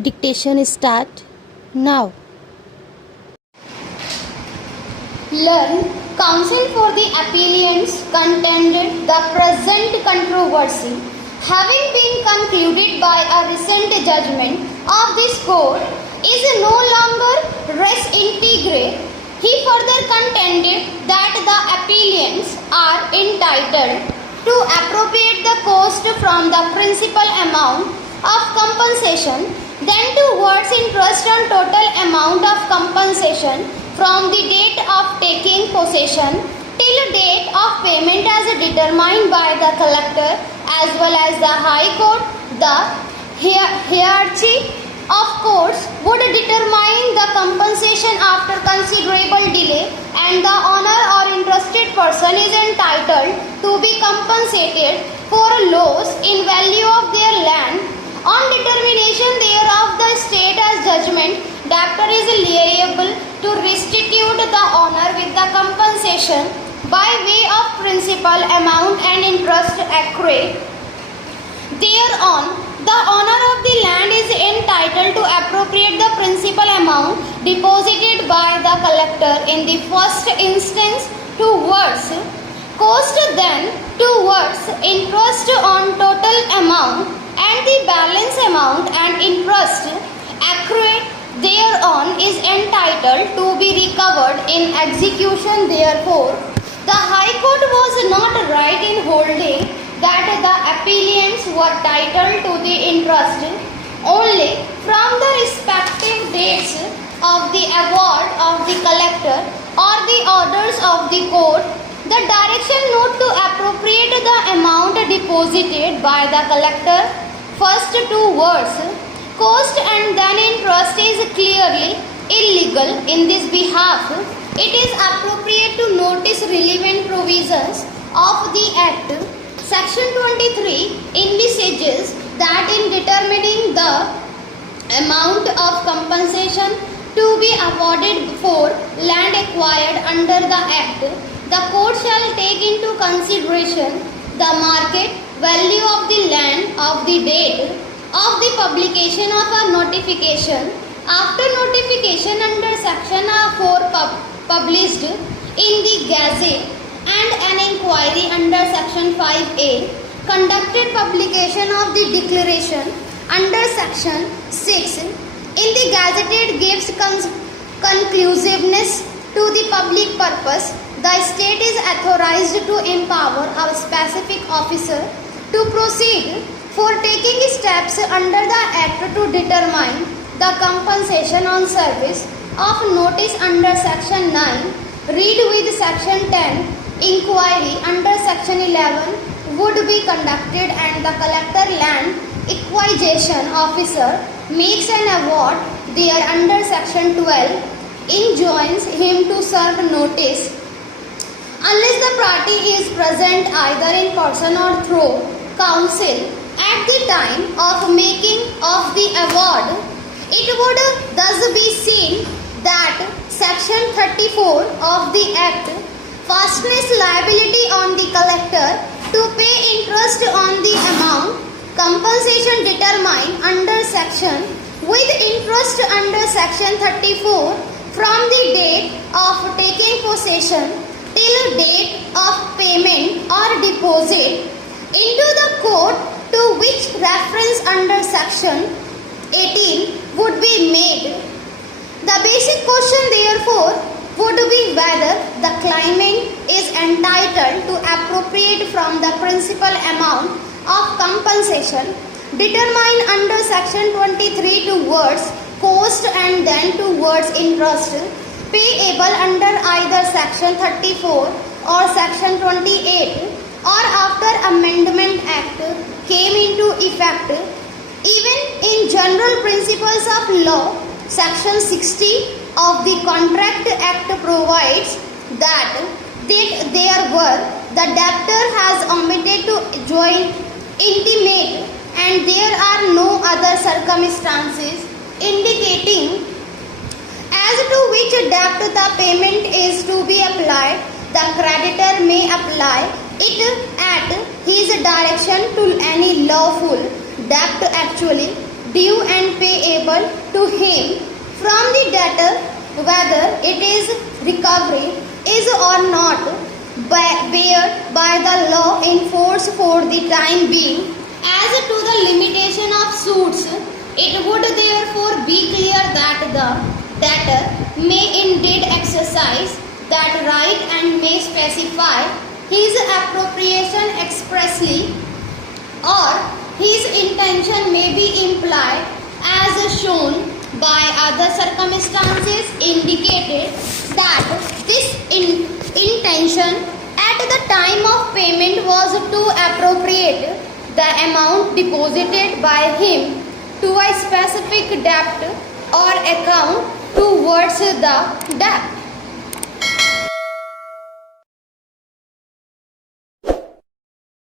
Dictation start now. Learn, counsel for the appellants contended the present controversy having been concluded by a recent judgment of this court is no longer res integre. He further contended that the appellants are entitled to appropriate the cost from the principal amount of compensation then towards interest on total amount of compensation from the date of taking possession till date of payment as determined by the collector as well as the High Court. The hierarchy of courts would determine the compensation after considerable delay, and the owner or interested person is entitled to be compensated for loss in value of their land. On determination thereof, the state as judgment debtor is liable to restitute the owner with the compensation by way of principal amount and interest accrued thereon. The owner of the land is entitled to appropriate the principal amount deposited by the collector in the first instance towards cost, then towards interest on total amount, and the balance amount and interest accrued thereon is entitled to be recovered in execution. Therefore, the High Court was not right in holding that the appellants were entitled to the interest only from the respective dates of the award of the collector or the orders of the court. The direction note to appropriate the amount deposited by the collector first towards cost and then interest is clearly illegal. In this behalf, it is appropriate to notice relevant provisions of the Act. Section 23 envisages that in determining the amount of compensation to be awarded for land acquired under the Act, the court shall take into consideration the market value of the land of the date of the publication of a notification. After notification under Section 4 published in the Gazette, and an inquiry under Section 5A, conducted publication of the declaration under Section 6 in the Gazette gives conclusiveness to the public purpose. The state is authorized to empower a specific officer to proceed for taking steps under the Act to determine the compensation on service of notice under Section 9. Read with Section 10. Inquiry under Section 11 would be conducted and the collector land acquisition officer makes an award there under Section 12 enjoins him to serve notice unless the party is present either in person or through counsel at the time of making of the award. It would thus be seen that Section 34 of the Act fastness liability on the collector to pay interest on the amount compensation determined under section with interest under Section 34 from the date of taking possession till date of payment or deposit into the court to which reference under Section 18 would be made. The basic question therefore would be whether the claimant is entitled to appropriate from the principal amount of compensation determined under Section 23 towards cost and then towards interest payable under either Section 34 or Section 28 or after Amendment Act came into effect. Even in General Principles of Law, Section 60 of the Contract Act provides that there were the debtor has omitted to join intimate and there are no other circumstances indicating as to which debt the payment is to be applied, the creditor may apply it at his direction to any lawful debt actually due and payable to him from the debtor, whether it is recovery is or not bared by the law in force for the time being. As to the limitation of suits, it would therefore be clear that the debtor may indeed exercise that right and may specify his appropriation expressly, or his intention may be implied as shown by other circumstances indicated that this intention at the time of payment was to appropriate the amount deposited by him to a specific debt or account towards the debt.